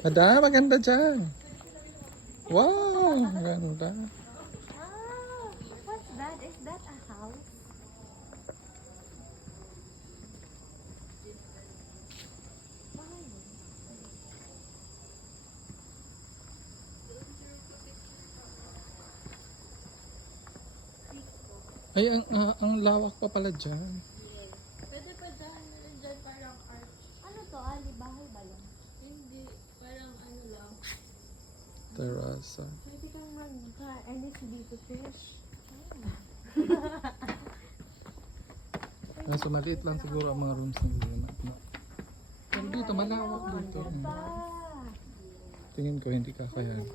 Ada, maganda dyan. Wow, maganda. Ah, what's that? Is that a house? Ay, ang lawak pa pala dyan. Pwede pa dyan parang arch. Ano to? Ali, bahay ba yan? Hindi, parang ano lang. Terasa. Pwede kang mag-Ernest dito fish. Kaso maliit lang siguro ang mga rooms nila. Pero dito, malawak dito. Pa! Tingin ko hindi kakayahan.